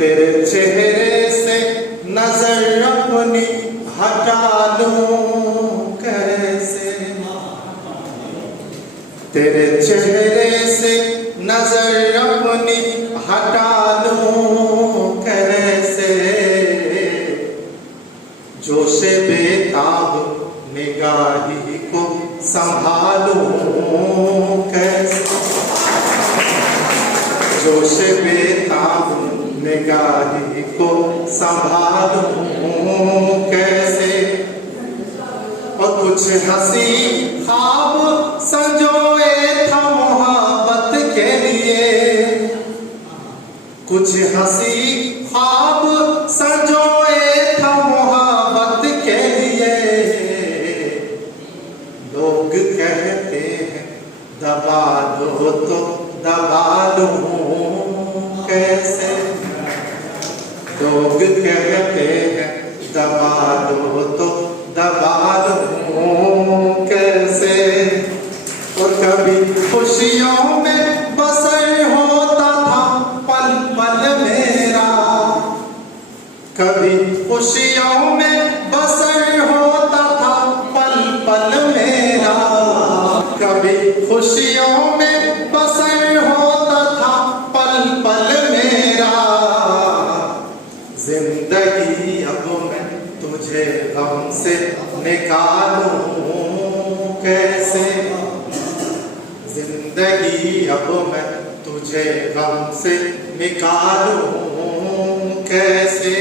तेरे चेहरे से नजर अपनी हटा लूं कैसे, तेरे चेहरे से नजर अपनी हटा लूं कैसे, जोश बेताब निगाही को संभालूं कैसे, जोश बेताब निगाही को संभालूं कैसे। और कुछ हंसी ख्वाब संजोए था मोहब्बत के लिए, कुछ हंसी ख्वाब संजोए था मोहब्बत के लिए। लोग कहते हैं दबा दो तो दबा लूं कैसे, लोग कहते हैं दबा दो तो दबा लूं कैसे। और कभी खुशियों में बसर होता था पल पल मेरा, कभी खुशियों में बसर होता था पल पल मेरा, कभी खुशियों में बसर होता था पल पल मेरा। जिंदगी अब मैं तुझे गम से निकालूं कैसे, जिंदगी अब मैं तुझे गम से निकालूं कैसे।